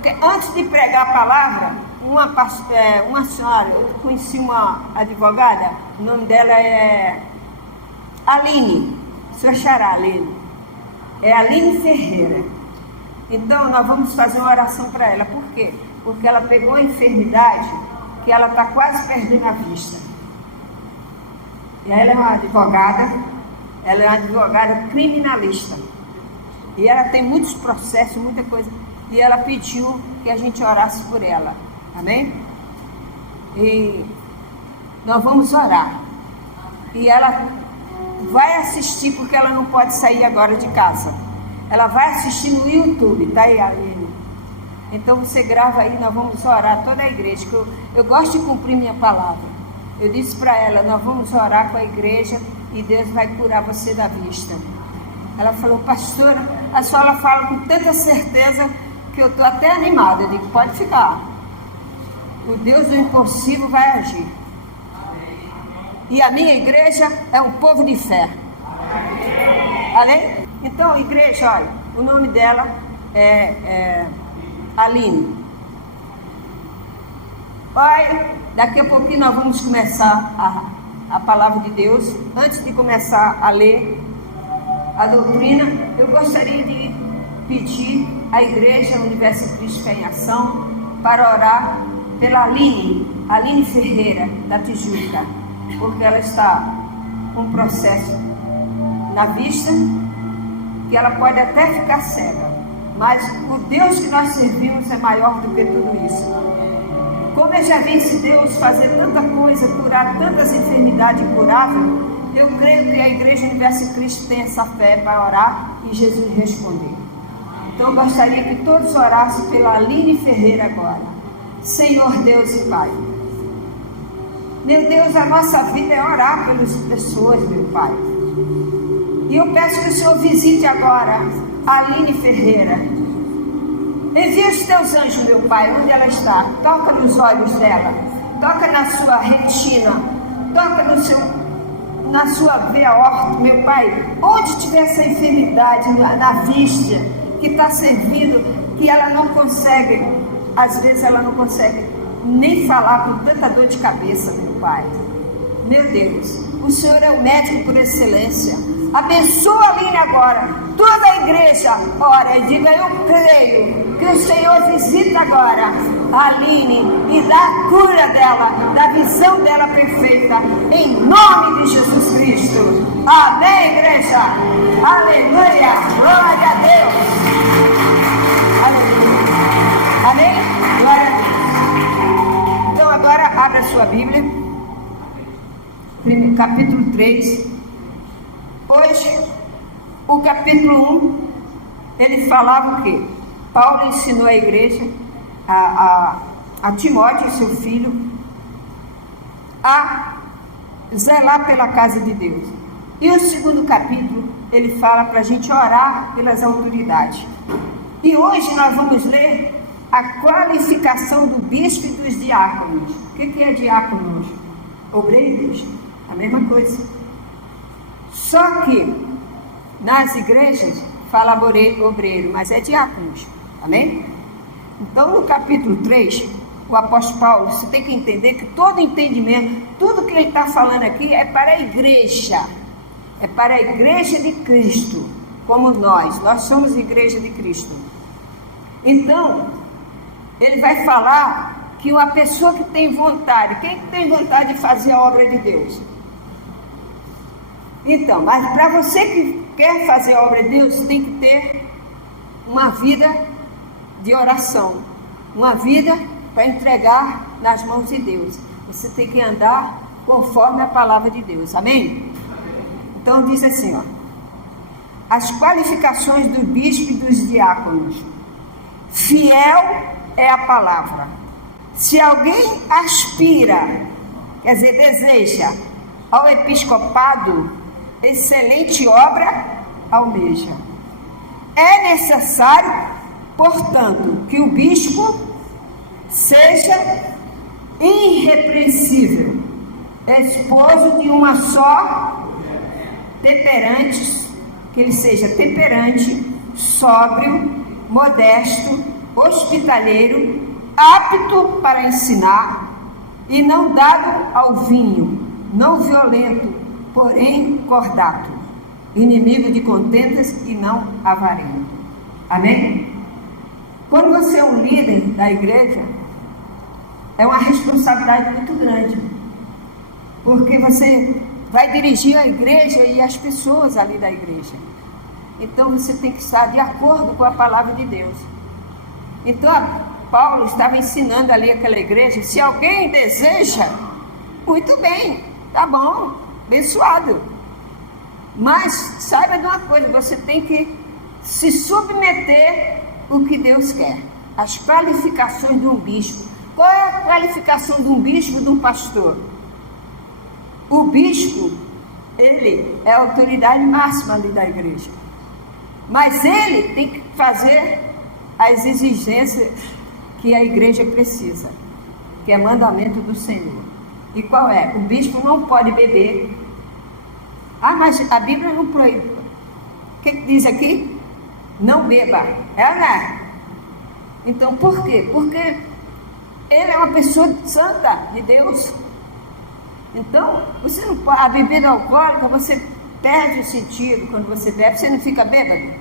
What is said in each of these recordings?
Porque antes de pregar a palavra, uma senhora, eu conheci uma advogada, o nome dela é Aline, sua xará, Aline. É Aline Ferreira. Então, nós vamos fazer uma oração para ela. Por quê? Porque ela pegou uma enfermidade que ela está quase perdendo a vista. E ela é uma advogada criminalista. E ela tem muitos processos, muita coisa. E ela pediu que a gente orasse por ela. Amém? E nós vamos orar. E ela vai assistir, porque ela não pode sair agora de casa. Ela vai assistir no YouTube, tá aí, Aline? Então você grava aí, nós vamos orar, toda a igreja, que eu gosto de cumprir minha palavra. Eu disse para ela, nós vamos orar com a igreja e Deus vai curar você da vista. Ela falou, pastora, a senhora fala com tanta certeza que eu estou até animada. Eu digo, pode ficar. O Deus do impossível vai agir. E a minha igreja é um povo de fé. Amém? Então, igreja, olha, o nome dela é Aline. Pai, daqui a pouquinho nós vamos começar a palavra de Deus. Antes de começar a ler a doutrina, eu gostaria de pedir à Igreja Universo Cristo em Ação para orar pela Aline Ferreira, da Tijuca, porque ela está com um processo na vista, que ela pode até ficar cega, mas o Deus que nós servimos é maior do que tudo isso. Como eu já vi esse Deus fazer tanta coisa, curar tantas enfermidades incuráveis, eu creio que a Igreja Universo Cristo tem essa fé para orar e Jesus responder. Então eu gostaria que todos orassem pela Aline Ferreira agora. Senhor Deus e Pai, meu Deus, a nossa vida é orar pelas pessoas, meu Pai. E eu peço que o Senhor visite agora a Aline Ferreira. Envia os teus anjos, meu Pai, onde ela está. Toca nos olhos dela, toca na sua retina, toca na sua veia órtica, meu Pai. Onde tiver essa enfermidade na vista, que está servindo, que ela não consegue, às vezes ela não consegue nem falar com tanta dor de cabeça, meu Pai. Meu Deus, o Senhor é o médico por excelência. Abençoa a Aline agora. Toda a igreja ora e diga, eu creio que o Senhor visita agora a Aline e dá a cura dela, da visão dela perfeita, em nome de Jesus Cristo. Amém, igreja? Aleluia, glória a Deus. Aleluia. Amém? Glória a Deus. Então agora abra a sua Bíblia, capítulo 3. Hoje, o capítulo 1, ele falava o quê? Paulo ensinou a igreja, a Timóteo, seu filho, a zelar pela casa de Deus. E o segundo capítulo, ele fala para a gente orar pelas autoridades. E hoje nós vamos ler a qualificação do bispo e dos diáconos. O que é diáconos? Obreiros, a mesma coisa. Só que nas igrejas fala obreiro, mas é diáconos, amém? Então no capítulo 3, o apóstolo Paulo, você tem que entender que todo entendimento, tudo que ele está falando aqui é para a igreja de Cristo, como nós somos igreja de Cristo. Então, ele vai falar que uma pessoa que tem vontade, quem tem vontade de fazer a obra de Deus? Então, mas para você que quer fazer a obra de Deus, tem que ter uma vida de oração, uma vida para entregar nas mãos de Deus. Você tem que andar conforme a palavra de Deus, amém? Então diz assim, ó, as qualificações do bispo e dos diáconos. Fiel é a palavra. Se alguém aspira, quer dizer, deseja ao episcopado, excelente obra almeja. É necessário, portanto, que o bispo seja irrepreensível, esposo de uma só, temperante, que ele seja temperante, sóbrio, modesto, hospitaleiro, apto para ensinar e não dado ao vinho, não violento, porém cordato, inimigo de contendas e não avarento. Amém? Quando você é um líder da igreja, é uma responsabilidade muito grande, porque você vai dirigir a igreja e as pessoas ali da igreja. Então você tem que estar de acordo com a palavra de Deus. Então Paulo estava ensinando ali aquela igreja: se alguém deseja, muito bem, tá bom, abençoado. Mas saiba de uma coisa, você tem que se submeter ao que Deus quer. As qualificações de um bispo. Qual é a qualificação de um bispo e de um pastor? O bispo, ele é a autoridade máxima ali da igreja. Mas ele tem que fazer as exigências que a igreja precisa, que é mandamento do Senhor. E qual é? O bispo não pode beber. Ah, mas a Bíblia não proíbe. O que diz aqui? Não beba. É, né? Então, por quê? Porque ele é uma pessoa santa de Deus. Então, você não pode, a bebida alcoólica, você perde o sentido quando você bebe, você não fica bêbado.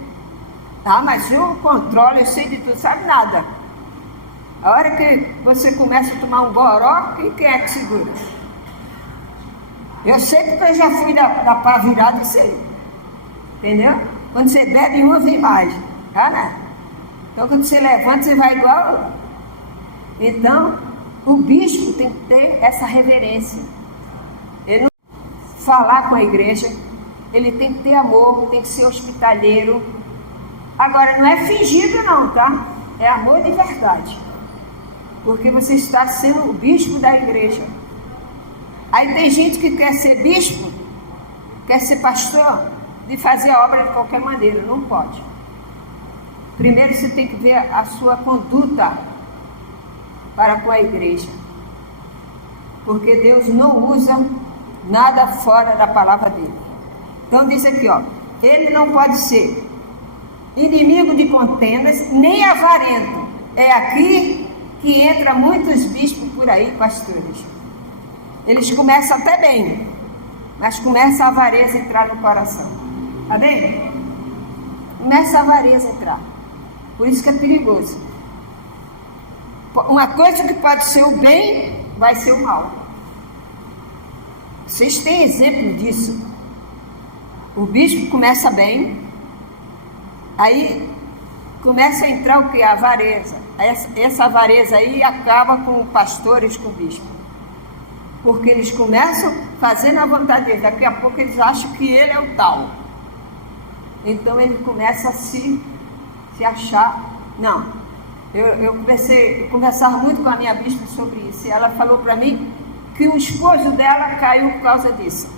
Ah, mas eu controlo, eu sei de tudo, sabe nada. A hora que você começa a tomar um goró, quem é que segura? Eu sei porque eu já fui da pá virada, eu sei. Entendeu? Quando você bebe uma, vem mais. Tá, né? Então, quando você levanta, você vai igual. Então, o bispo tem que ter essa reverência. Ele não falar com a igreja, ele tem que ter amor, tem que ser hospitaleiro. Agora, não é fingido não, tá? É amor de verdade. Porque você está sendo o bispo da igreja. Aí tem gente que quer ser bispo, quer ser pastor, de fazer a obra de qualquer maneira. Não pode. Primeiro você tem que ver a sua conduta para com a igreja. Porque Deus não usa nada fora da palavra dele. Então diz aqui, ó, ele não pode ser inimigo de contendas, nem avarento. É aqui que entra muitos bispos por aí, pastores. Eles começam até bem, mas começa a avareza a entrar no coração. Amém? Começa a avareza a entrar. Por isso que é perigoso. Uma coisa que pode ser o bem, vai ser o mal. Vocês têm exemplo disso. O bispo começa bem, aí começa a entrar o que? A avareza. Essa avareza aí acaba com pastores, com bispo. Porque eles começam fazendo a vontade dele. Daqui a pouco eles acham que ele é o tal. Então ele começa a se achar. Não. Eu conversava muito com a minha bispa sobre isso. E ela falou para mim que o esposo dela caiu por causa disso.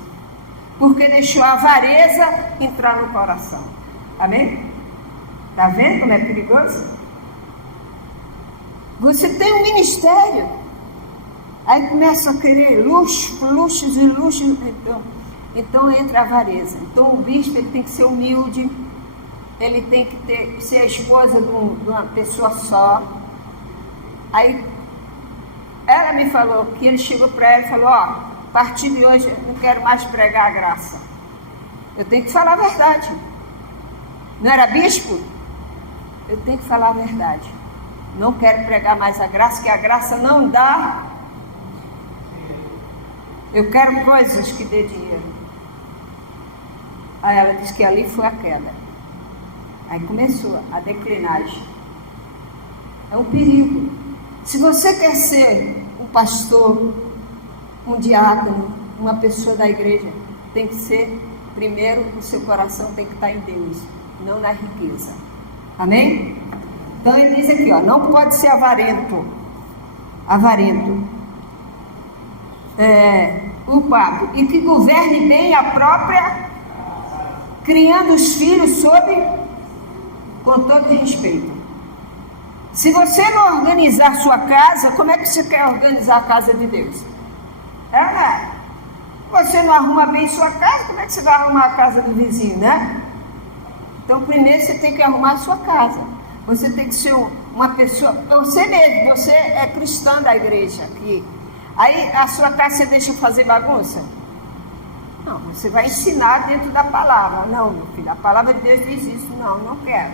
Porque deixou a avareza entrar no coração. Amém? Está vendo como é perigoso? Você tem um ministério. Aí começa a querer luxos e luxos. Então entra a avareza. Então o bispo ele tem que ser humilde. Ele tem que ser a esposa de uma pessoa só. Aí ela me falou que ele chegou para ela e falou: ó, a partir de hoje eu não quero mais pregar a graça. Eu tenho que falar a verdade. Não era bispo? Eu tenho que falar a verdade. Não quero pregar mais a graça, que a graça não dá. Eu quero coisas que dê dinheiro. Aí ela disse que ali foi a queda. Aí começou a declinagem. É um perigo. Se você quer ser um pastor, um diácono, uma pessoa da igreja, tem que ser, primeiro, o seu coração tem que estar em Deus, não na riqueza. Amém? Então ele diz aqui, ó, não pode ser avarento. Avarento. O papo. E que governe bem a própria, criando os filhos com todo respeito. Se você não organizar sua casa, como é que você quer organizar a casa de Deus? Você não arruma bem sua casa, como é que você vai arrumar a casa do vizinho, né? Então primeiro você tem que arrumar a sua casa. Você tem que ser uma pessoa, você mesmo, você é cristã da igreja aqui. Aí a sua casa você deixa fazer bagunça? Não, você vai ensinar dentro da palavra. Não, meu filho, a palavra de Deus diz isso. Não, não quero.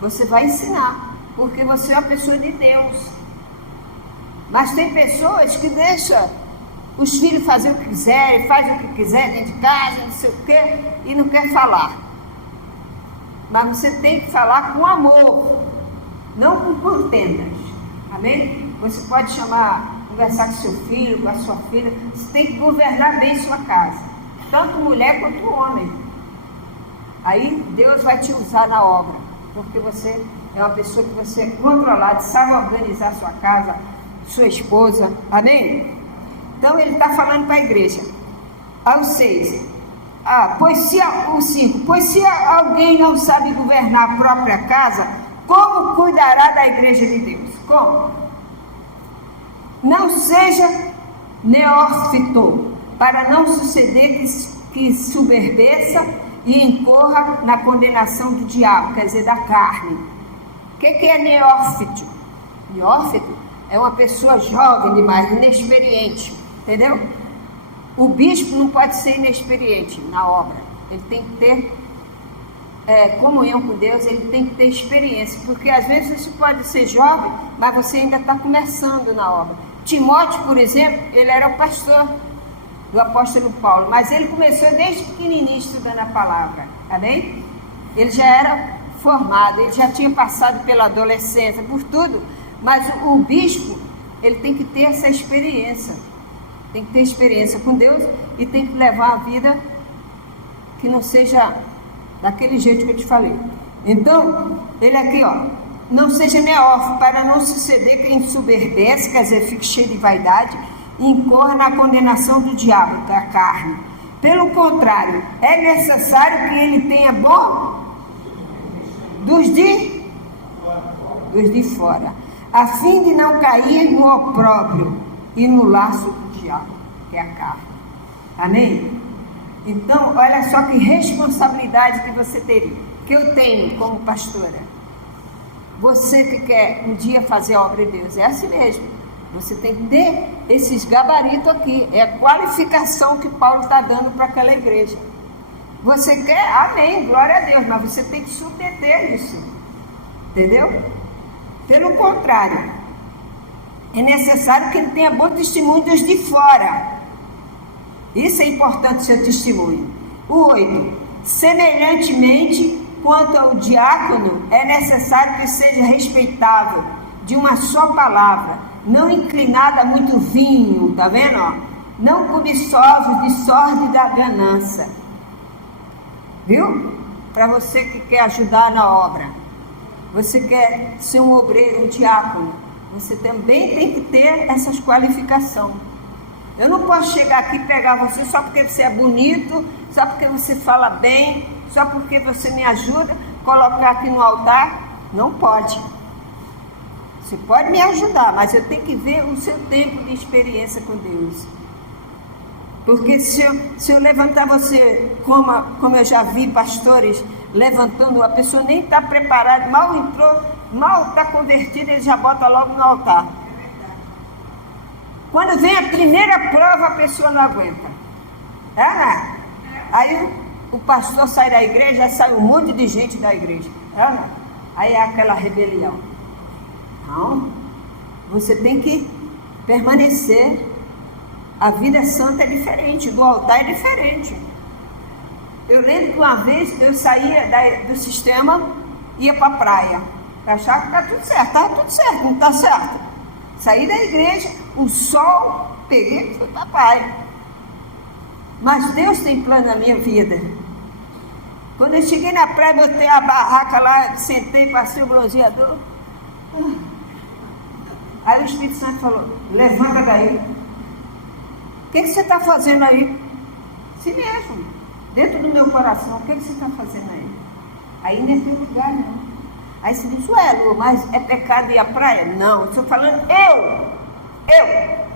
Você vai ensinar, porque você é uma pessoa de Deus. Mas tem pessoas que deixam os filhos fazer o que quiserem, faz o que quiser dentro de casa, não sei o quê, e não quer falar. Mas você tem que falar com amor, não com contendas. Amém? Você pode conversar com seu filho, com a sua filha. Você tem que governar bem sua casa, tanto mulher quanto homem. Aí Deus vai te usar na obra, porque você é uma pessoa que você é controlada, sabe organizar sua casa, sua esposa. Amém? Então ele está falando para a igreja. Ao 6, o 5, pois se alguém não sabe governar a própria casa, como cuidará da igreja de Deus? Como? Não seja neófito, para não suceder que soberbeça e incorra na condenação do diabo, quer dizer, da carne. O que é neófito? Neófito é uma pessoa jovem demais, inexperiente, entendeu? O bispo não pode ser inexperiente na obra, ele tem que ter comunhão com Deus, ele tem que ter experiência, porque às vezes você pode ser jovem, mas você ainda está começando na obra. Timóteo, por exemplo, ele era o pastor do apóstolo Paulo, mas ele começou desde pequenininho estudando a palavra, amém? Ele já era formado, ele já tinha passado pela adolescência, por tudo, mas o bispo, ele tem que ter essa experiência, tem que ter experiência com Deus e tem que levar a vida que não seja daquele jeito que eu te falei. Então, ele aqui, não seja neófito, para não suceder que ensoberbece, quer dizer, fique cheio de vaidade, e incorra na condenação do diabo, da carne. Pelo contrário, é necessário que ele tenha bom dos de fora, a fim de não cair no opróbrio e no laço do diabo, que é a carne. Amém? Então, olha só que responsabilidade que você teria, que eu tenho como pastora. Você que quer um dia fazer a obra de Deus, é assim mesmo. Você tem que ter esses gabaritos aqui. É a qualificação que Paulo está dando para aquela igreja. Você quer? Amém, glória a Deus. Mas você tem que submeter isso. Entendeu? Pelo contrário, é necessário que ele tenha bom testemunho dos de fora. Isso é importante, seu testemunho. O 8. Semelhantemente, quanto ao diácono, é necessário que seja respeitável, de uma só palavra, não inclinado a muito vinho, tá vendo? Não cobiçosos de sorte da ganância. Viu? Para você que quer ajudar na obra, você quer ser um obreiro, um diácono, você também tem que ter essas qualificações. Eu não posso chegar aqui e pegar você só porque você é bonito, só porque você fala bem, só porque você me ajuda, colocar aqui no altar. Não pode. Você pode me ajudar, mas eu tenho que ver o seu tempo de experiência com Deus. Porque se eu levantar você, como eu já vi pastores levantando, a pessoa nem está preparada, mal entrou, mal está convertida, ele já bota logo no altar. Quando vem a primeira prova, a pessoa não aguenta. Né? Aí o pastor sai da igreja, sai um monte de gente da igreja. Né? Aí é aquela rebelião. Não, você tem que permanecer. A vida santa é diferente, do altar é diferente. Eu lembro que uma vez eu saía do sistema, ia para a praia. Eu achava que estava tudo certo, não está certo. Saí da igreja, o sol, peguei e fui para a praia. Mas Deus tem plano na minha vida. Quando eu cheguei na praia, botei a barraca lá, sentei, passei o bronzeador. Aí o Espírito Santo falou, levanta daí. O que você está fazendo aí? Si mesmo, dentro do meu coração, o que você está fazendo aí? Aí não é teu lugar, não. Aí você diz, Lu, mas é pecado ir à praia? Não, eu estou falando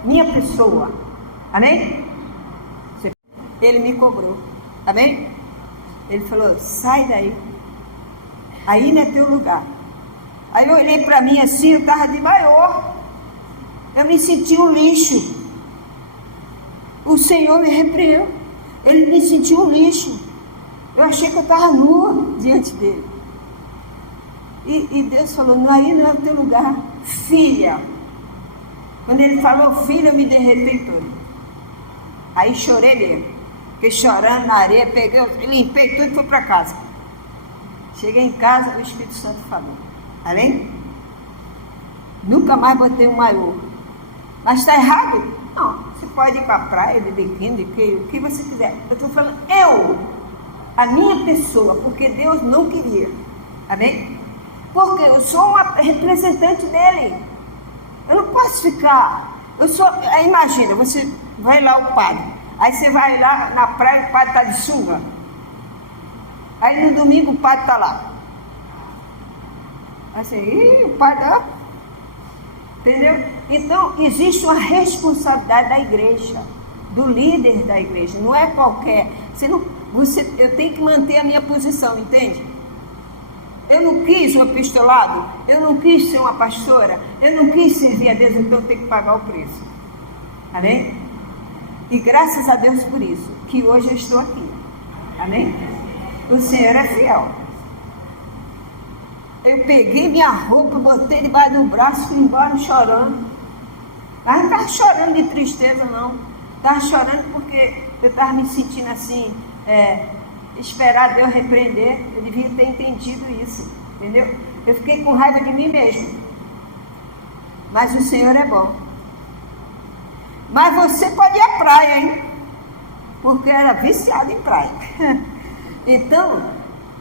minha pessoa. Amém? Ele me cobrou. Amém? Ele falou, sai daí. Aí não é teu lugar. Aí eu olhei para mim assim, eu estava de maior. Eu me senti um lixo. O Senhor me repreendeu. Ele me sentiu um lixo. Eu achei que eu estava nua diante dele. E Deus falou, aí não é o teu lugar. Filha. Quando ele falou filha, eu me derretei todo. Aí chorei mesmo. Fiquei chorando na areia, peguei, limpei tudo e fui para casa. Cheguei em casa, o Espírito Santo falou. Amém? Nunca mais botei um maiô. Mas está errado? Não. Você pode ir para a praia de biquíni, o que você quiser. Eu estou falando a minha pessoa, porque Deus não queria. Amém? Porque eu sou uma representante dele. Eu não posso ficar. Aí imagina, você vai lá o padre. Aí você vai lá na praia, o padre está de sunga. Aí no domingo o padre está lá. Assim, o padre, entendeu? Então existe uma responsabilidade da igreja, do líder da igreja. Não é qualquer. Eu tenho que manter a minha posição, entende? Eu não quis um apostolado, eu não quis ser uma pastora, eu não quis servir a Deus, então eu tenho que pagar o preço. Amém? E graças a Deus por isso, que hoje eu estou aqui. Amém? O Senhor é fiel. Eu peguei minha roupa, botei debaixo do braço e fui embora chorando. Mas não estava chorando de tristeza, não. Estava chorando porque eu estava me sentindo assim, esperar Deus repreender. Eu devia ter entendido isso, entendeu? Eu fiquei com raiva de mim mesmo. Mas o Senhor é bom. Mas você pode ir à praia, hein? Porque eu era viciado em praia. Então,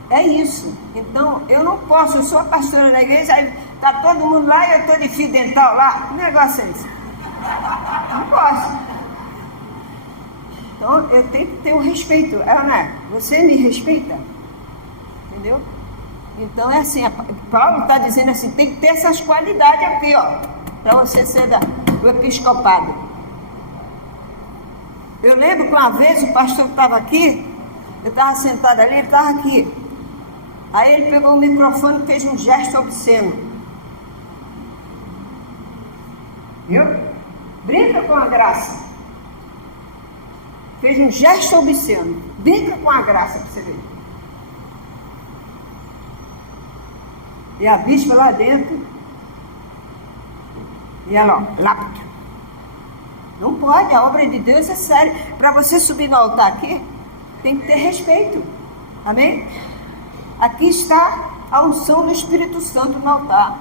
é isso. Então, eu não posso, eu sou a pastora da igreja, aí está todo mundo lá e eu estou de fio dental lá. Que negócio é esse? Não posso. Então, eu tenho que ter o respeito. Ana, você me respeita? Entendeu? Então, é assim, Paulo está dizendo assim, tem que ter essas qualidades aqui, ó, para você ser do episcopado. Eu lembro que uma vez o pastor estava aqui, eu estava sentado ali, ele estava aqui. Aí ele pegou o microfone e fez um gesto obsceno. Viu? Brinca com a graça. Fez um gesto obsceno. Brinca com a graça para você ver. E a bispa lá dentro. E ela, ó, lápida. Não pode, a obra de Deus é séria. Para você subir no altar aqui, tem que ter respeito. Amém? Aqui está a unção do Espírito Santo no altar.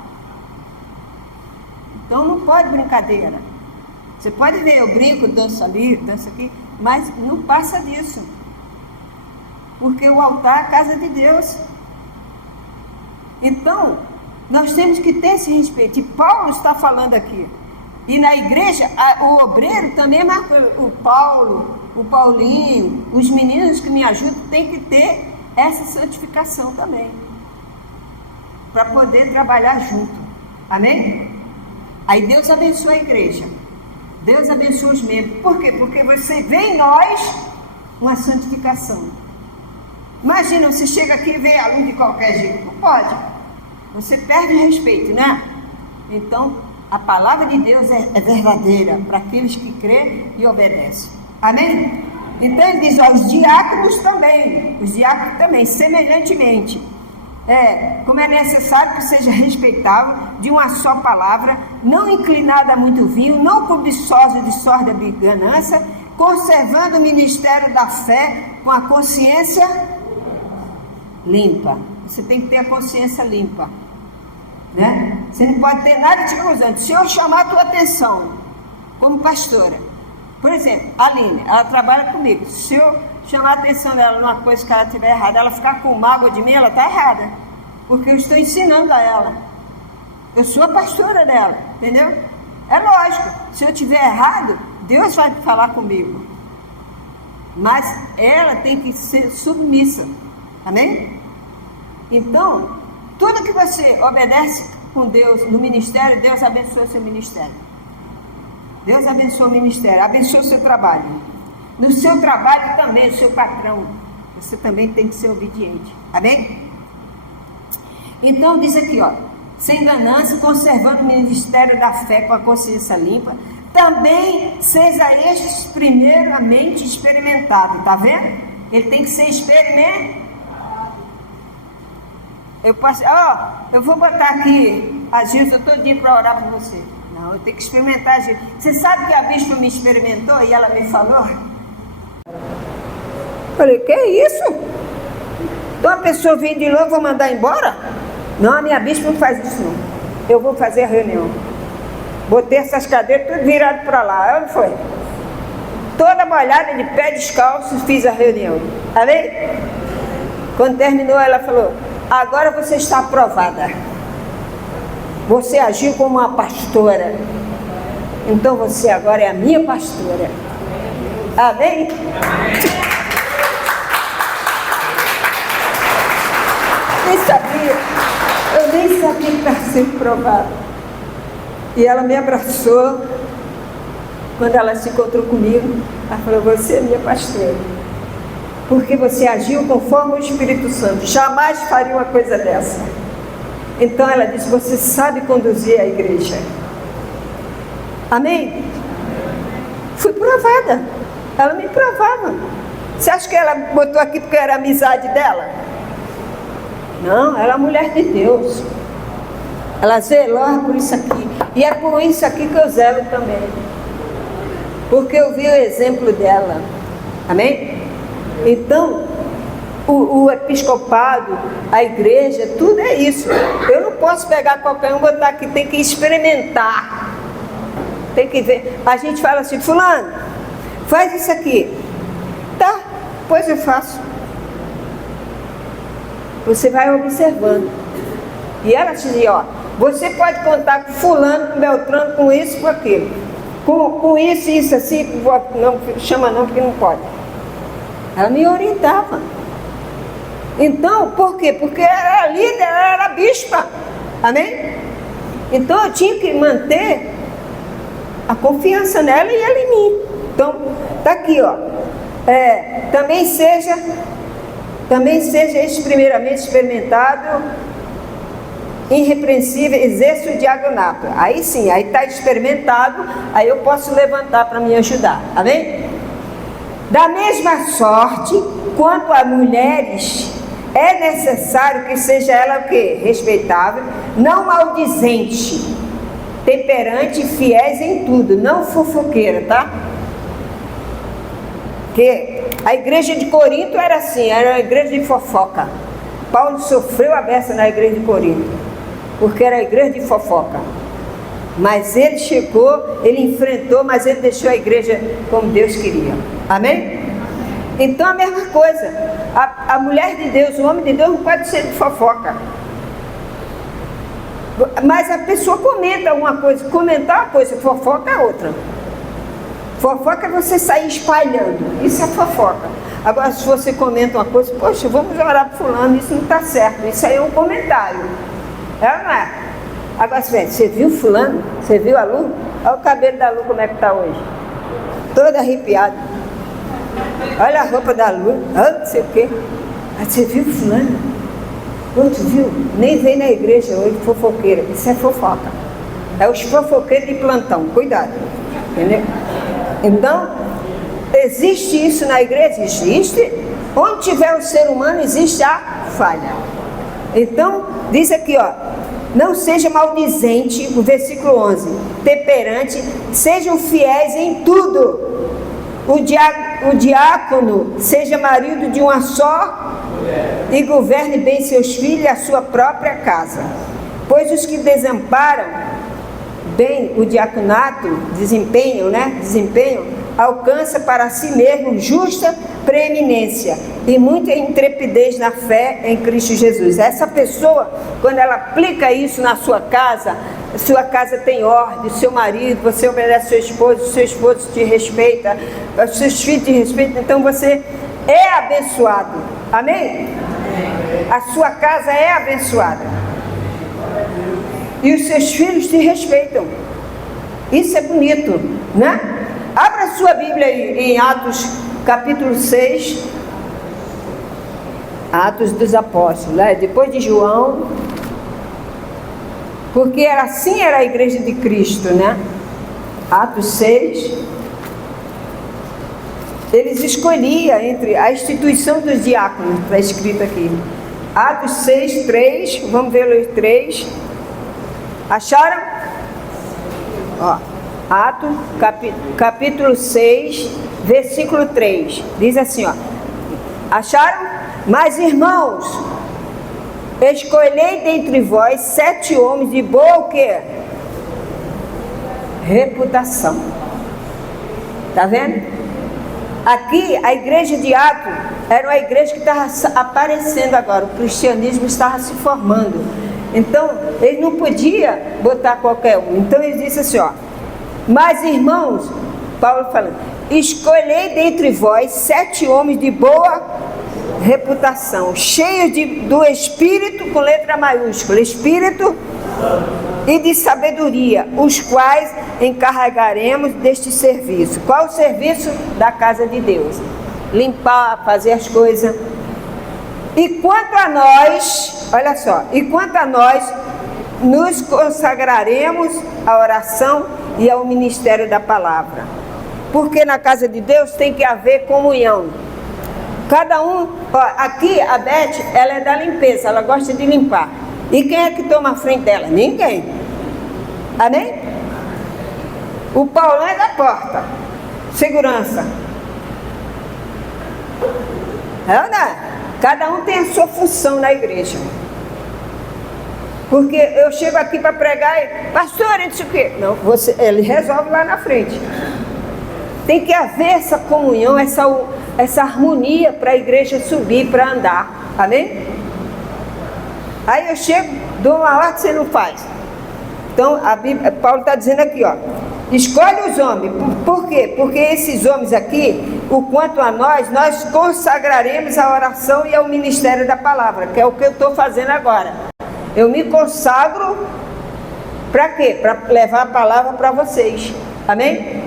Então não pode brincadeira. Você pode ver, eu brinco, danço ali, danço aqui, mas não passa disso. Porque o altar é a casa de Deus. Então, nós temos que ter esse respeito. E Paulo está falando aqui. E na igreja, o obreiro também, o Paulo, o Paulinho, os meninos que me ajudam, tem que ter essa santificação também. Para poder trabalhar junto. Amém? Aí Deus abençoa a igreja. Deus abençoa os membros. Por quê? Porque você vê em nós uma santificação. Imagina, você chega aqui e vê aluno de qualquer jeito. Não pode. Você perde o respeito, né? Então, a palavra de Deus é verdadeira para aqueles que crêem e obedecem. Amém? Então ele diz, ó, os diáconos também, semelhantemente. Como é necessário que seja respeitável de uma só palavra, não inclinada a muito vinho, não cobiçoso de sorda ganância, conservando o ministério da fé com a consciência limpa. Você tem que ter a consciência limpa, né? Você não pode ter nada te acusando. Se eu chamar a tua atenção como pastora, por exemplo, a Aline, ela trabalha comigo. Se eu chamar a atenção dela numa coisa que ela estiver errada, ela ficar com mágoa de mim, ela está errada. Porque eu estou ensinando a ela. Eu sou a pastora dela, entendeu? É lógico, se eu estiver errado, Deus vai falar comigo. Mas ela tem que ser submissa. Amém? Então, tudo que você obedece com Deus no ministério, Deus abençoa seu ministério. Deus abençoa o ministério, abençoa o seu trabalho. No seu trabalho também, o seu patrão, você também tem que ser obediente. Amém? Então diz aqui, ó, sem ganância, conservando o ministério da fé com a consciência limpa. Também seja este primeiramente experimentado, tá vendo? Ele tem que ser experimentado. Eu vou botar aqui a Gilza todo dia para orar por você. Não, eu tenho que experimentar a Gilza. Você sabe que a bispa me experimentou e ela me falou? Falei, que isso? Então a pessoa vem de novo, vou mandar embora? Não, a minha bispa não faz isso não. Eu vou fazer a reunião. Botei essas cadeiras tudo virado para lá. Onde foi? Toda molhada, de pé descalço, fiz a reunião. Amém? Quando terminou, ela falou, agora você está aprovada. Você agiu como uma pastora. Então você agora é a minha pastora. Amém? Eu nem sabia que estava sendo provada. E ela me abraçou. Quando ela se encontrou comigo, ela falou, você é minha pastora. Porque você agiu conforme o Espírito Santo. Jamais faria uma coisa dessa. Então ela disse, você sabe conduzir a igreja. Amém? Fui provada. Ela me provava. Você acha que ela botou aqui porque era amizade dela? Não, ela é mulher de Deus. Ela zelou por isso aqui. E é por isso aqui que eu zelo também. Porque eu vi o exemplo dela. Amém? Então, o episcopado, a igreja, tudo é isso. Eu não posso pegar qualquer um e botar aqui, tem que experimentar. Tem que ver. A gente fala assim, fulano, faz isso aqui. Tá, pois eu faço. Você vai observando. E ela dizia, ó, você pode contar com fulano, com Beltrano, com isso, com aquilo. Com isso, assim, não chama não, porque não pode. Ela me orientava. Então, por quê? Porque ela era líder, ela era bispa. Amém? Então eu tinha que manter a confiança nela e ela em mim. Então, tá aqui, ó. Também seja este primeiramente experimentado, irrepreensível, exerça o diaconato. Aí sim, aí está experimentado, aí eu posso levantar para me ajudar. Amém? Da mesma sorte, quanto a mulheres, é necessário que seja ela o quê? Respeitável, não maldizente, temperante e fiéis em tudo, não fofoqueira, tá? Porque a igreja de Corinto era assim, era uma igreja de fofoca. Paulo sofreu a beça na igreja de Corinto, porque era a igreja de fofoca. Mas ele chegou, ele enfrentou, mas ele deixou a igreja como Deus queria. Amém? Então a mesma coisa, a mulher de Deus, o homem de Deus não pode ser de fofoca. Mas a pessoa comenta uma coisa, comentar uma coisa, fofoca é outra. Fofoca é você sair espalhando, isso é fofoca. Agora se você comenta uma coisa, poxa, vamos orar para fulano, isso não está certo, isso aí é um comentário. É ou não é? Agora você viu fulano? Você viu a Lu? Olha o cabelo da Lu como é que está hoje. Toda arrepiada. Olha a roupa da Lu, não sei o quê. Aí você viu fulano? Outro viu? Nem veio na igreja hoje, fofoqueira. Isso é fofoca. É os fofoqueiros de plantão, cuidado. Entendeu? Então, existe isso na igreja? Existe. Onde tiver o ser humano, existe a falha. Então, diz aqui, ó, não seja maldizente, o versículo 11, temperante, sejam fiéis em tudo. O diácono seja marido de uma só e governe bem seus filhos e a sua própria casa. Pois os que desamparam bem o diaconato, desempenham, alcança para si mesmo justa preeminência e muita intrepidez na fé em Cristo Jesus. Essa pessoa, quando ela aplica isso na sua casa tem ordem, seu marido, você obedece seu esposo te respeita, os seus filhos te respeitam, então você é abençoado. Amém? A sua casa é abençoada. E os seus filhos te respeitam. Isso é bonito, né? Abra sua Bíblia aí em Atos capítulo 6. Atos dos Apóstolos, né? Depois de João. Porque assim era a igreja de Cristo, né? Atos 6. Eles escolhiam entre a instituição dos diáconos, está escrito aqui. Atos 6, 3, vamos ver os 3. Acharam? Ó, Atos, capítulo 6, versículo 3. Diz assim, ó. Acharam? Mas, irmãos, escolhei dentre vós 7 homens de boa o quê? Reputação. Tá vendo? Aqui, a igreja de Atos era uma igreja que estava aparecendo agora. O cristianismo estava se formando. Então, ele não podia botar qualquer um. Então, ele disse assim, ó. Mas, irmãos, Paulo falando, escolhei dentre vós 7 homens de boa reputação, cheios do Espírito, com letra maiúscula, Espírito e de sabedoria, os quais encarregaremos deste serviço. Qual o serviço? Da casa de Deus. Limpar, fazer as coisas. E quanto a nós, olha só, e quanto a nós, nos consagraremos à oração e ao ministério da palavra. Porque na casa de Deus tem que haver comunhão. Cada um, ó, aqui a Beth, ela é da limpeza, ela gosta de limpar. E quem é que toma a frente dela? Ninguém. Amém? O Paulão é da porta. Segurança. É, né? Cada um tem a sua função na igreja. Porque eu chego aqui para pregar e, pastor, não sei o quê. Não, ele resolve lá na frente. Tem que haver essa comunhão, essa harmonia para a igreja subir, para andar. Amém? Aí eu chego, dou uma ordem, você não faz. Então, Paulo está dizendo aqui, ó. Escolhe os homens. Por quê? Porque esses homens aqui, o quanto a nós consagraremos a oração e ao ministério da palavra, que é o que eu estou fazendo agora. Eu me consagro para quê? Para levar a palavra para vocês. Amém?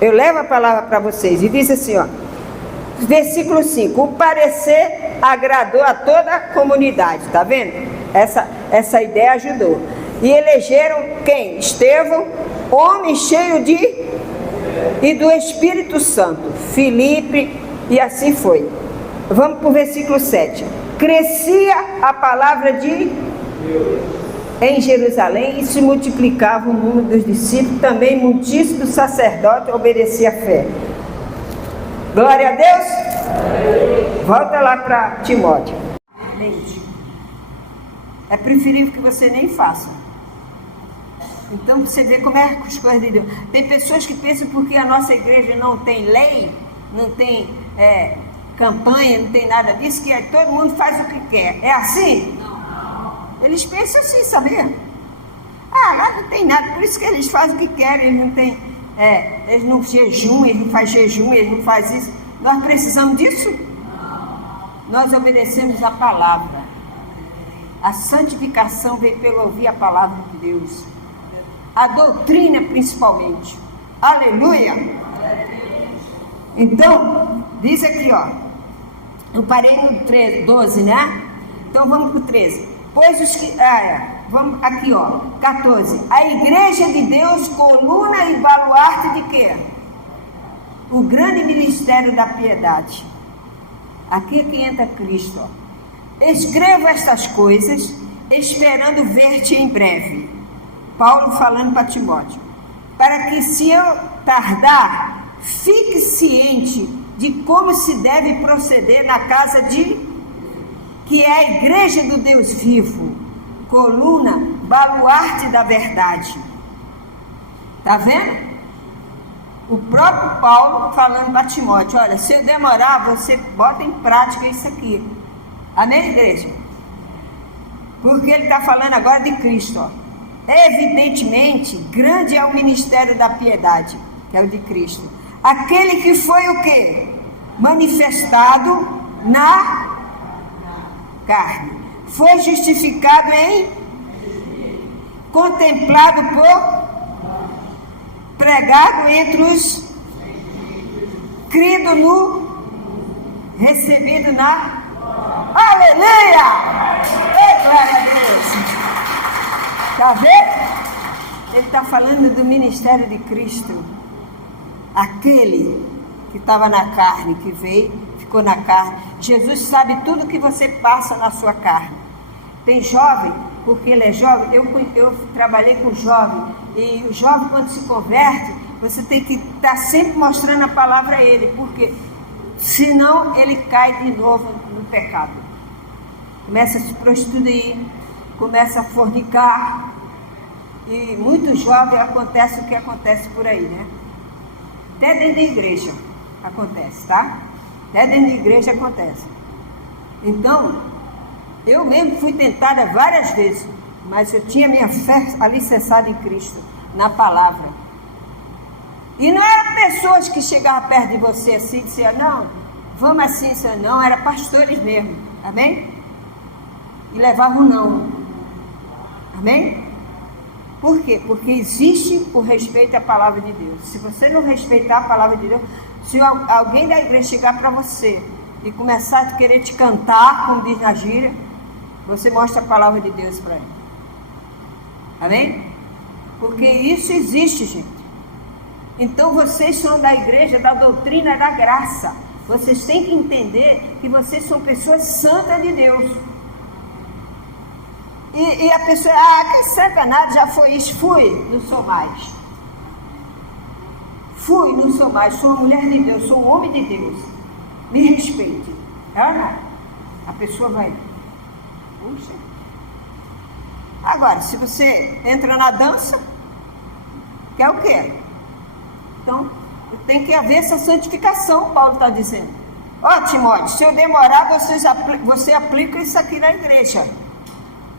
Eu levo a palavra para vocês. E diz assim, ó. Versículo 5. O parecer agradou a toda a comunidade. Está vendo? Essa ideia ajudou. E elegeram quem? Estevão, homem cheio e do Espírito Santo. Filipe, e assim foi. Vamos para o versículo 7. Crescia a palavra em Jerusalém e se multiplicava o número dos discípulos, também muitíssimos sacerdotes obedeciam a fé. Glória a Deus. Volta lá para Timóteo. É preferível que você nem faça. Então você vê como é as coisas de Deus. Tem pessoas que pensam porque a nossa igreja não tem lei, não tem campanha, não tem nada disso, que todo mundo faz o que quer. É assim? Não. Eles pensam assim, sabia? Lá não tem nada, por isso que eles fazem o que querem, eles não tem, eles não jejuam, eles não fazem jejum, eles não fazem isso. Nós precisamos disso? Não. Nós obedecemos a palavra. A santificação vem pelo ouvir a palavra de Deus. A doutrina principalmente. Aleluia! Então, diz aqui, ó. Eu parei no 12, né? Então vamos para o 13. Pois os que... vamos aqui, ó. 14. A igreja de Deus, coluna e baluarte de quê? O grande ministério da piedade. Aqui é que entra Cristo, ó. Escrevo estas coisas, esperando ver-te em breve. Paulo falando para Timóteo. Para que, se eu tardar, fique ciente de como se deve proceder na casa que é a igreja do Deus vivo, coluna, baluarte da verdade. Está vendo? O próprio Paulo falando para Timóteo, olha, se eu demorar, você bota em prática isso aqui. Amém, igreja? Porque ele está falando agora de Cristo, ó. Evidentemente, grande é o ministério da piedade, que é o de Cristo. Aquele que foi o quê? Manifestado na carne. Foi justificado contemplado pregado entre os, crido no, recebido na. Aleluia! Glória a Deus! Está vendo? Ele está falando do ministério de Cristo. Aquele que estava na carne, que veio, ficou na carne. Jesus sabe tudo que você passa na sua carne. Tem jovem, porque ele é jovem. Eu trabalhei com jovem. E o jovem, quando se converte, você tem que estar sempre mostrando a palavra a ele. Porque senão ele cai de novo no pecado. Começa a se prostituir, começa a fornicar. E muitos jovens acontece o que acontece por aí, né? Até dentro da igreja acontece, tá? Até dentro da igreja acontece. Então, eu mesmo fui tentada várias vezes, mas eu tinha minha fé alicerçada em Cristo, na palavra. E não eram pessoas que chegavam perto de você assim e diziam, não, vamos assim, não, eram pastores mesmo, amém? E levavam não, amém? Por quê? Porque existe o respeito à palavra de Deus. Se você não respeitar a palavra de Deus, se alguém da igreja chegar para você e começar a querer te cantar, como diz na gíria, você mostra a palavra de Deus para ele. Amém? Porque isso existe, gente. Então vocês são da igreja, da doutrina da graça. Vocês têm que entender que vocês são pessoas santas de Deus. E a pessoa, que santa nada, já foi isso. Fui, não sou mais. Fui, não sou mais. Sou uma mulher de Deus, sou um homem de Deus. Me respeite. A pessoa vai, puxa. Agora, se você entra na dança, quer o quê? Então, tem que haver essa santificação, Paulo está dizendo. Timóteo, se eu demorar, você aplica isso aqui na igreja.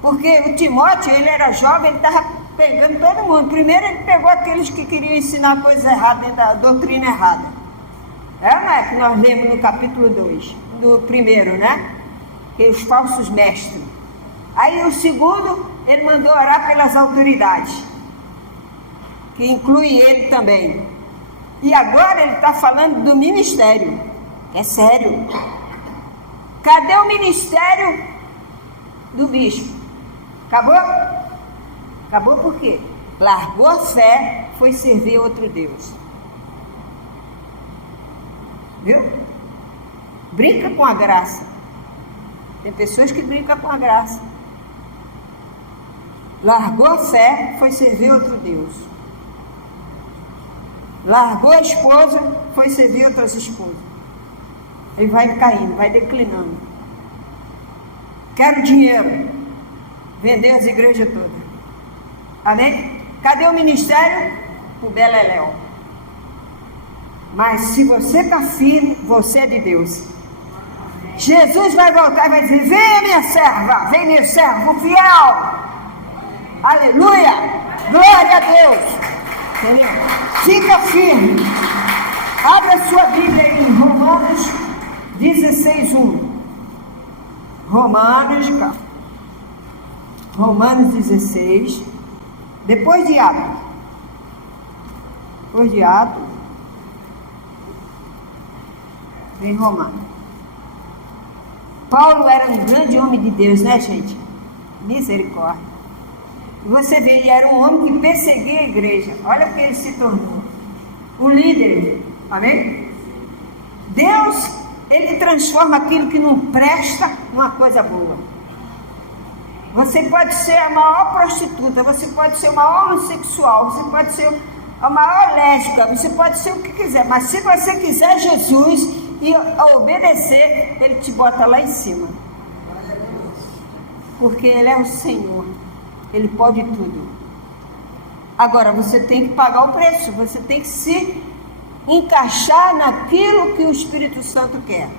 Porque o Timóteo, ele era jovem, ele estava pegando todo mundo. Primeiro ele pegou aqueles que queriam ensinar coisas erradas, dentro da doutrina errada. Não é que nós lemos no capítulo 2, do primeiro, né? Que os falsos mestres. Aí o segundo, ele mandou orar pelas autoridades, que inclui ele também. E agora ele está falando do ministério. É sério. Cadê o ministério do bispo? Acabou? Acabou por quê? Largou a fé, foi servir outro Deus. Viu? Brinca com a graça. Tem pessoas que brincam com a graça. Largou a fé, foi servir outro Deus. Largou a esposa, foi servir outras esposas. Ele vai caindo, vai declinando. Quero dinheiro. Vender as igrejas todas. Amém? Cadê o ministério? O beleléu. Mas se você está firme, você é de Deus. Jesus vai voltar e vai dizer, vem minha serva, vem meu servo fiel. Aleluia! Glória a Deus! Entendeu? Fica firme. Abra sua Bíblia aí em Romanos 16:1. Romanos 16. Depois de Atos. Vem Romanos. Paulo era um grande homem de Deus, né, gente? Misericórdia. E você vê, ele era um homem que perseguia a igreja. Olha o que ele se tornou. Um líder. Amém? Deus, ele transforma aquilo que não presta numa coisa boa. Você pode ser a maior prostituta, você pode ser o maior homossexual, você pode ser a maior lésbica, você pode ser o que quiser, mas se você quiser Jesus e obedecer, ele te bota lá em cima. Porque ele é o Senhor, ele pode tudo. Agora, você tem que pagar o preço, você tem que se encaixar naquilo que o Espírito Santo quer.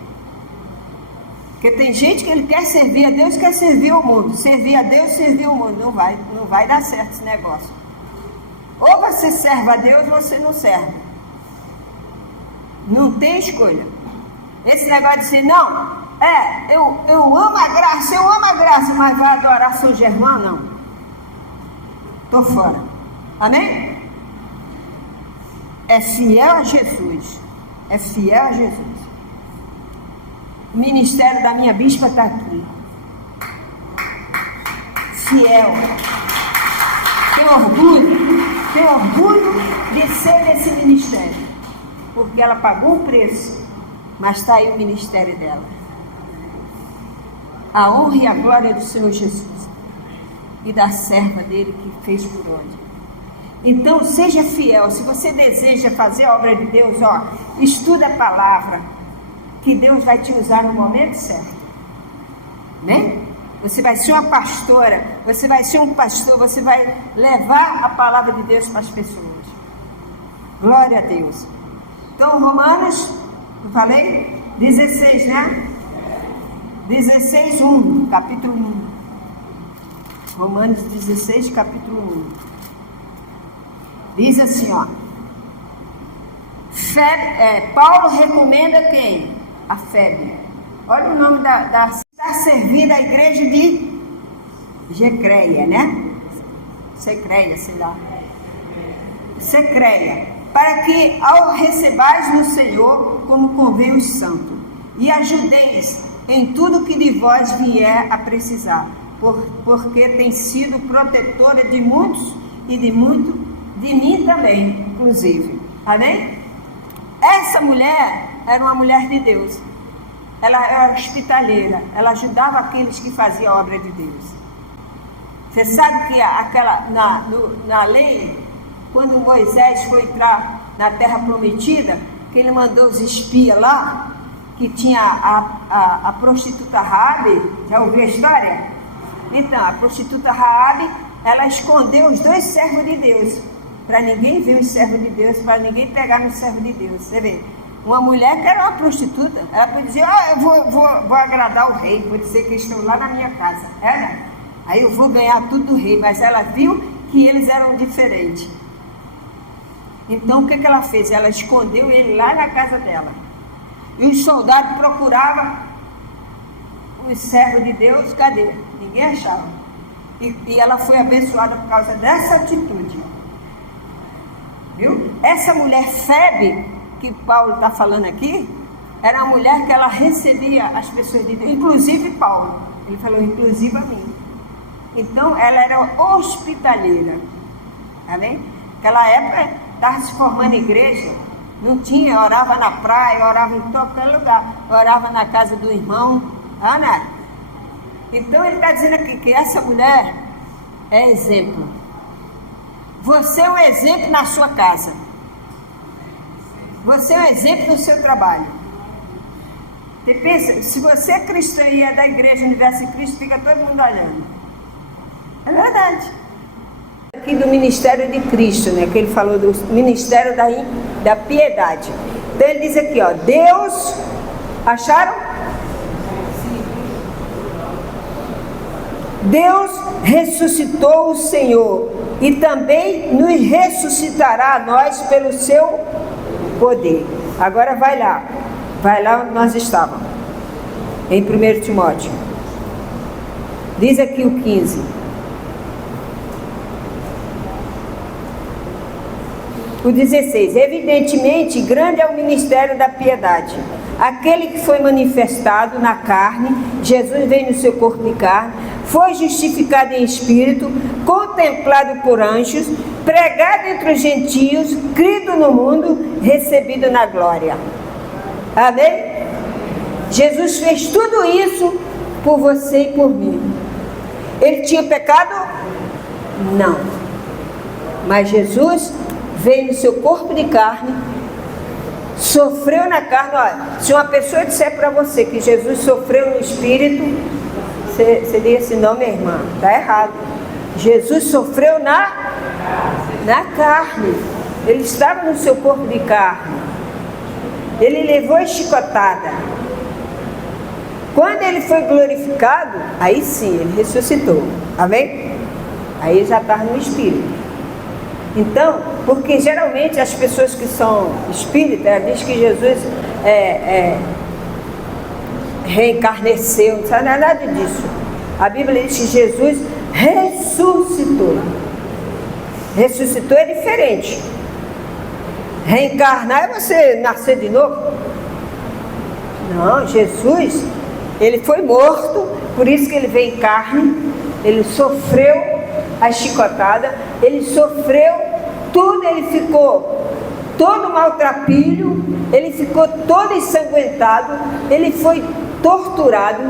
Porque tem gente que ele quer servir a Deus, quer servir o mundo. Servir a Deus, servir o mundo. Não vai dar certo esse negócio. Ou você serve a Deus ou você não serve. Não tem escolha. Esse negócio de dizer, não, eu amo a graça, mas vai adorar São Germão, não. Estou fora. Amém? É fiel a Jesus. É fiel a Jesus. O ministério da minha bispa está aqui. Fiel. tem orgulho de ser desse ministério, porque ela pagou o preço, mas está aí o ministério dela. A honra e a glória do Senhor Jesus e da serva dele que fez por onde. Então seja fiel. Se você deseja fazer a obra de Deus, estuda a palavra, que Deus vai te usar no momento certo, né? Você vai ser uma pastora, você vai ser um pastor, você vai levar a palavra de Deus para as pessoas. Glória a Deus. Então Romanos, eu falei 16, né? 16, 1, capítulo 1. Romanos 16, capítulo 1. Diz assim, Paulo recomenda quem? A Febe. Olha o nome está servida a igreja de Secreia, né? Secreia, sei lá. Secreia. Para que ao recebais no Senhor, como convém os santos, e ajudeis em tudo que de vós vier a precisar, porque tem sido protetora de muitos e de mim também, inclusive. Amém? Essa mulher era uma mulher de Deus. Ela era hospitaleira. Ela ajudava aqueles que faziam a obra de Deus. Você sabe que na lei, quando Moisés foi entrar na terra prometida, que ele mandou os espias lá, que tinha a prostituta Raabe. Já ouviu a história? Então, a prostituta Raabe, ela escondeu os 2 servos de Deus, para ninguém ver os servos de Deus, para ninguém pegar no servo de Deus. Você vê, uma mulher que era uma prostituta, ela podia dizer, eu vou agradar o rei, vou dizer que estão lá na minha casa. Né? Aí eu vou ganhar tudo do rei, mas ela viu que eles eram diferentes. Então o que ela fez? Ela escondeu ele lá na casa dela. E os soldados procuravam os servos de Deus, cadê? Ninguém achava. E ela foi abençoada por causa dessa atitude. Viu? Essa mulher Febe, que Paulo está falando aqui, era uma mulher que ela recebia as pessoas de Deus, inclusive Paulo. Ele falou, inclusive a mim. Então, ela era hospitaleira. Amém? Naquela época, estava se formando igreja, não tinha, orava na praia, orava em qualquer lugar, orava na casa do irmão. Ana. Então, ele está dizendo aqui que essa mulher é exemplo. Você é um exemplo na sua casa. Você é um exemplo no seu trabalho. Você pensa, se você é cristão e é da igreja Universo em Cristo, fica todo mundo olhando. É verdade. Aqui do ministério de Cristo, né? Que ele falou do ministério da piedade. Então ele diz aqui, Deus, acharam? Deus ressuscitou o Senhor e também nos ressuscitará a nós pelo seu poder. Agora vai lá onde nós estávamos, em 1 Timóteo. Diz aqui o 15. O 16. Evidentemente, grande é o ministério da piedade. Aquele que foi manifestado na carne, Jesus veio no seu corpo de carne, foi justificado em espírito, contemplado por anjos, pregado entre os gentios, crido no mundo, recebido na glória. Amém? Jesus fez tudo isso por você e por mim. Ele tinha pecado? Não. Mas Jesus veio no seu corpo de carne, sofreu na carne. Olha, se uma pessoa disser para você que Jesus sofreu no espírito, você diz assim, não, minha irmã, está errado. Jesus sofreu na carne. Ele estava no seu corpo de carne. Ele levou a chicotada. Quando ele foi glorificado, aí sim, ele ressuscitou. Amém? Aí já estava no espírito. Então, porque geralmente as pessoas que são espíritas dizem que Jesus reencarneceu, não sabe nada disso. A Bíblia diz que Jesus ressuscitou. Ressuscitou é diferente. Reencarnar é você nascer de novo. Não, Jesus, ele foi morto, por isso que ele veio em carne, ele sofreu a chicotada, ele sofreu tudo, ele ficou todo maltrapilho, ele ficou todo ensanguentado, ele foi torturado.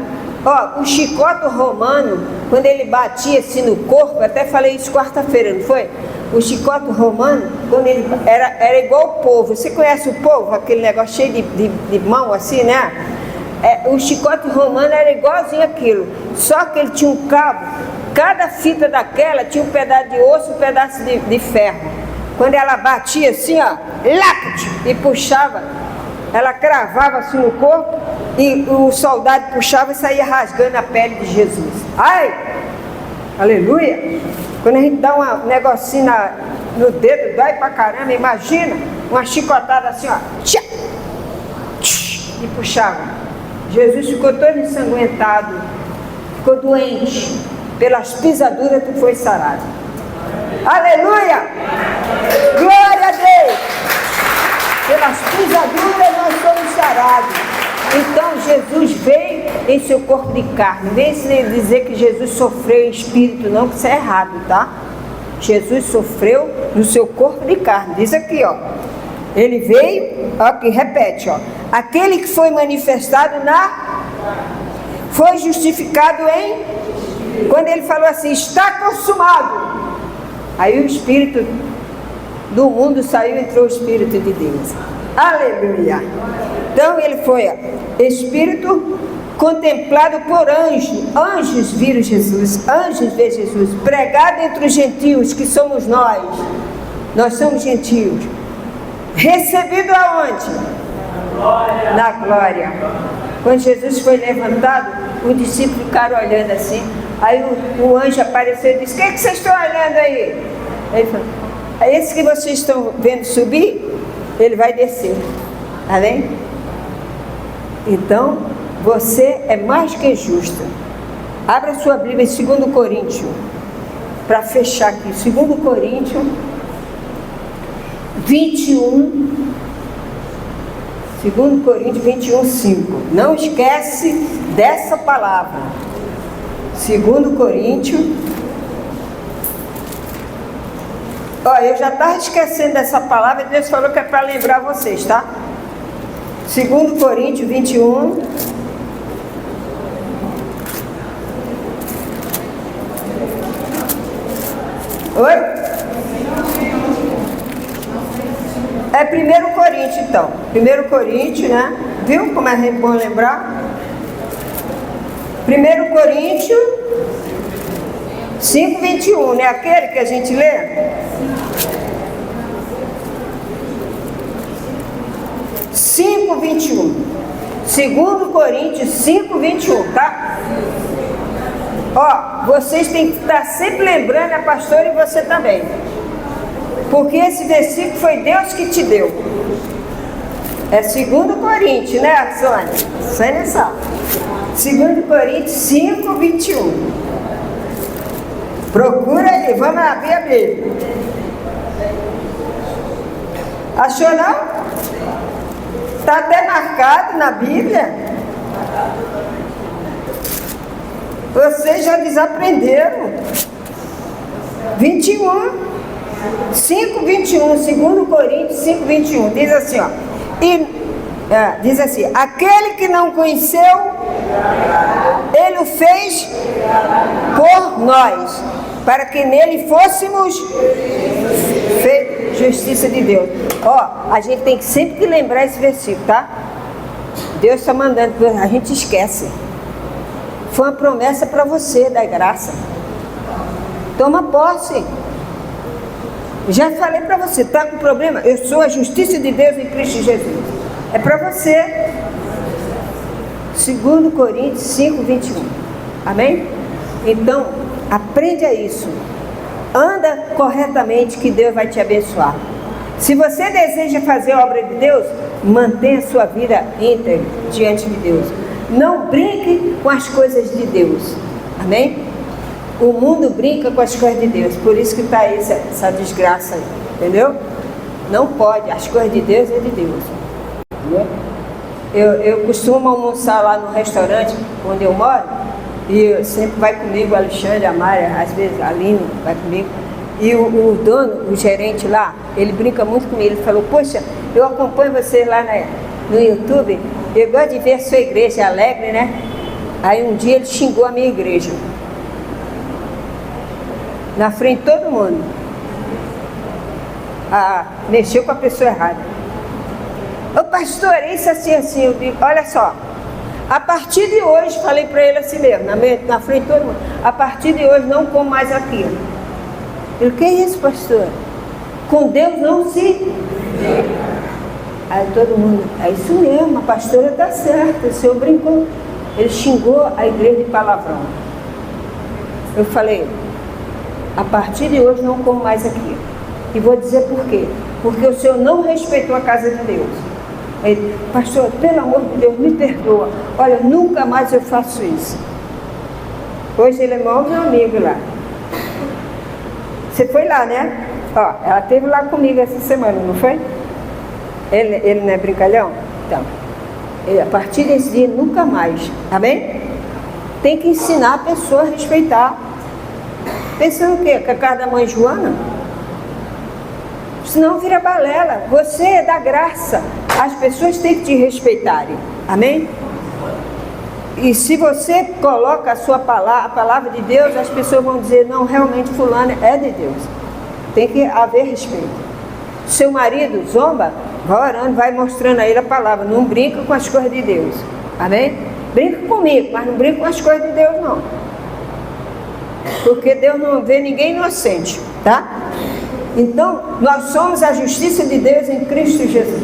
Ó, o chicote romano, quando ele batia assim no corpo, até falei isso quarta-feira, não foi? O chicote romano, quando ele era igual o polvo. Você conhece o polvo? Aquele negócio cheio de mão assim, né? O chicote romano era igualzinho aquilo, só que ele tinha um cabo, cada fita daquela tinha um pedaço de osso, um pedaço de ferro. Quando ela batia assim, ó, e puxava, ela cravava assim no corpo, e o soldado puxava e saía rasgando a pele de Jesus. Ai! Aleluia! Quando a gente dá um negocinho no dedo, dói pra caramba, imagina uma chicotada assim, ó, e puxava. Jesus ficou todo ensanguentado, ficou doente, pelas pisaduras tu foi sarado. Aleluia! Glória a Deus! Pelas pisaduras nós somos sarados. Então Jesus veio em seu corpo de carne. Vem dizer que Jesus sofreu em espírito, não, que isso é errado, tá? Jesus sofreu no seu corpo de carne. Diz aqui, ó. Ele veio, ó, que repete, ó. Aquele que foi manifestado foi justificado em, quando ele falou assim, está consumado. Aí o espírito do mundo saiu e entrou o espírito de Deus. Aleluia. Então ele foi, ó, espírito contemplado por anjos. Anjos viram Jesus, anjos vê Jesus, pregado entre os gentios, que somos nós. Nós somos gentios. Recebido aonde? Na glória. Quando Jesus foi levantado, os discípulos ficaram olhando assim. Aí o anjo apareceu e disse: o que vocês estão olhando aí? Ele falou: é esse que vocês estão vendo subir, ele vai descer. Amém? Então, você é mais que justa. Abra sua Bíblia em 2 Coríntios, para fechar aqui. 2 Coríntios 21. 2 Coríntios 21, 5. Não esquece dessa palavra. 2 Coríntios. Olha, eu já estava esquecendo dessa palavra, Deus falou que é para lembrar vocês, tá? 2 Coríntios 21. Oi? É 1 Coríntios, então. 1 Coríntios, né? Viu como é bom lembrar? 1 Coríntios 5, 21, né? Aquele que a gente lê? 5, 21. 2 Coríntios 5, 21, tá? Ó, vocês têm que estar sempre lembrando, a pastora e você também. Porque esse versículo foi Deus que te deu. É 2 Coríntios, né, Sônia? Sônia sabe. 2 Coríntios 5, 21. Procura aí, vamos abrir a Bíblia. Achou não? Está até marcado na Bíblia. Vocês já desaprenderam. 21. 5, 21, 2 Coríntios 5, 21, diz assim, ó, diz assim: aquele que não conheceu, ele o fez por nós, para que nele fôssemos feitos justiça de Deus. Ó, a gente tem que sempre lembrar esse versículo, tá? Deus está mandando, a gente esquece. Foi uma promessa para você, da graça. Toma posse. Já falei para você, está com problema? Eu sou a justiça de Deus em Cristo Jesus. É para você. 2 Coríntios 5, 21. Amém? Então, aprende a isso. Anda corretamente que Deus vai te abençoar. Se você deseja fazer a obra de Deus, mantenha a sua vida íntegra diante de Deus. Não brinque com as coisas de Deus. Amém? O mundo brinca com as coisas de Deus, por isso que está aí essa desgraça aí, entendeu? Não pode, as coisas de Deus é de Deus. Entendeu? Eu costumo almoçar lá no restaurante onde eu moro, e sempre vai comigo o Alexandre, a Mária, às vezes a Aline vai comigo, E o dono, o gerente lá, ele brinca muito comigo. Ele falou, poxa, eu acompanho você lá no YouTube, eu gosto de ver a sua igreja alegre, né? Aí um dia ele xingou a minha igreja. Na frente de todo mundo. Mexeu com a pessoa errada. Ô pastor, isso assim, assim. Eu digo, olha só. A partir de hoje, falei para ele assim mesmo, na frente de todo mundo. A partir de hoje não como mais aquilo. Ele, que é isso, pastor? Com Deus não se... Aí todo mundo, é isso mesmo, a pastora está certa, o senhor brincou. Ele xingou a igreja de palavrão. Eu falei, a partir de hoje não como mais aquilo. E vou dizer por quê. Porque o senhor não respeitou a casa de Deus. Ele, pastor, pelo amor de Deus, me perdoa. Olha, nunca mais eu faço isso. Hoje ele é meu amigo lá. Você foi lá, né? Ó, ela esteve lá comigo essa semana, não foi? Ele não é brincalhão? Então, a partir desse dia, nunca mais. Amém? Tem que ensinar a pessoa a respeitar. Pensando o quê? Que a casa da mãe Joana? Senão vira balela. Você é da graça. As pessoas têm que te respeitarem. Amém? E se você coloca a palavra de Deus, as pessoas vão dizer, não, realmente fulano é de Deus. Tem que haver respeito. Seu marido zomba, vai orando, vai mostrando a ele a palavra. Não brinca com as coisas de Deus. Amém? Brinca comigo, mas não brinca com as coisas de Deus, não. Porque Deus não vê ninguém inocente, tá? Então, nós somos a justiça de Deus em Cristo Jesus.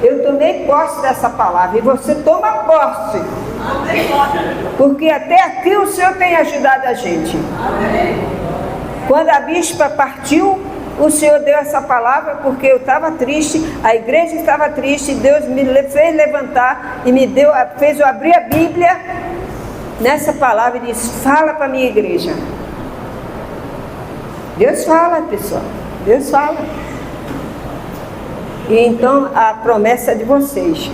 Eu tomei posse dessa palavra e você toma posse. Porque até aqui o Senhor tem ajudado a gente. Quando a bispa partiu, o Senhor deu essa palavra porque eu estava triste, a igreja estava triste, Deus me fez levantar e fez eu abrir a Bíblia nessa palavra e disse, fala para a minha igreja. Deus fala, pessoal, Deus fala. E então a promessa é de vocês.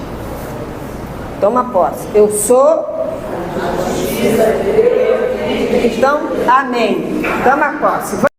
Toma posse. Eu sou. Então, amém. Toma posse.